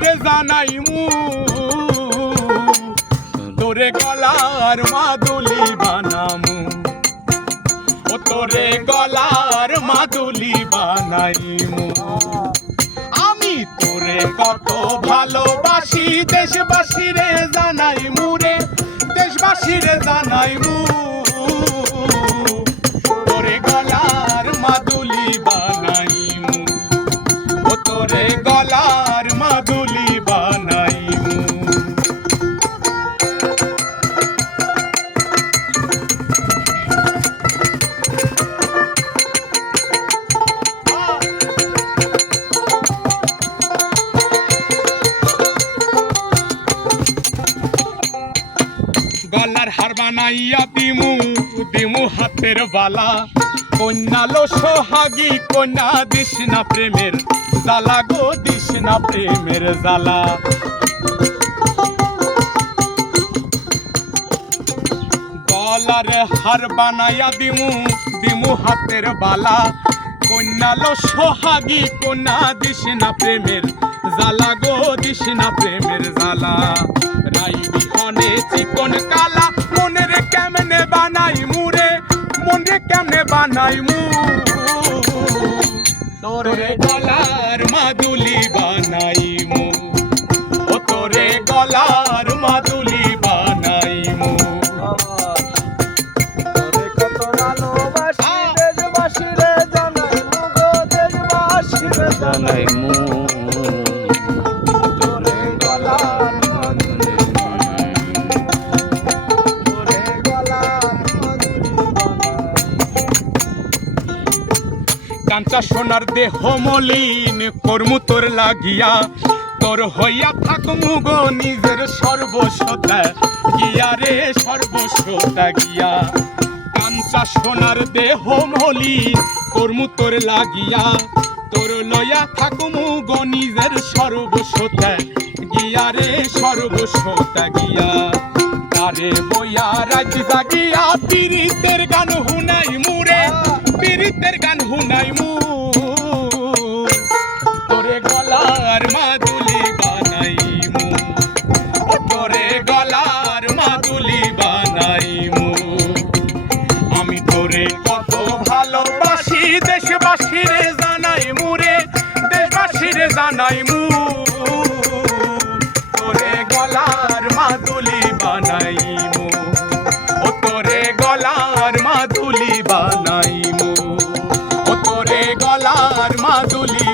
দেশবাসীরে জানাইমু তোরে গলার মাদুলি বানামু ও তোরে গলার মাদুলি বানাইমু আমি তোরে কত ভালোবাসি দেশবাসীরে জানাইমু রে দেশবাসীরে জানাইমু তোরে গলার মাদুলি বানাইমু ও তোরে গলার মাদুলি বানাইমু গলার হার বানাইয়া দিমু দিমু হাতের বালা কন্যা লো সোহাগী কন্যা দিস না প্রেমের জ্বালা গো দিস না প্রেমের জ্বালা গলার হার বানাইয়া দিমু দিমু হাতের বালা কন্যা লো সোহাগী কন্যা দিস না প্রেমের জ্বালা গো দিস না প্রেমের জ্বালা রাই বিহনে চিকন কালা মনের কেমনে বানাই মুরে মনে কেমনে বানাই মু তোরে গলার মাদুলি বানাই মু ও তোরে গলার মাদুলি বানাই মু তোরে কত ভালোবাসি দেশবাসীরে জানাইমু গো দেশবাসীরে জানাইমু তোরে গলার মাদুলি তোরে গলার মাদুলি কাঞ্চা সোনার দেহ মলিন কর্মু তোর লাগিয়া তোর হইয়া থাকমু গো নিজের সর্বস্বতা গিয়া রে সর্বস্বতা গিয়া কাঞ্চা সোনার দেহ মলিন কর্মু তোর লাগিয়া তোর লইয়া থাকমু গো নিজের সর্বস্বতা গিয়া রে সর্বস্বতা গিয়া তারে বইয়া রাজ জাগিয়া পীড়িতের গান হুনাই মুরে পীড়িতের গান হুনাই মু তোরে গলার মাদুলি বানাইমু ও তোরে গলার মাদুলি বানাইমু আমি তোরে কত ভালোবাসি দেশবাসীরে জানাইমু রে দেশবাসীরে জানাইমু তোরে গলার মাদুলি বানাইমু ও তোরে গলার মাদুলি বানাইমু ও তোরে গলার মাদুলি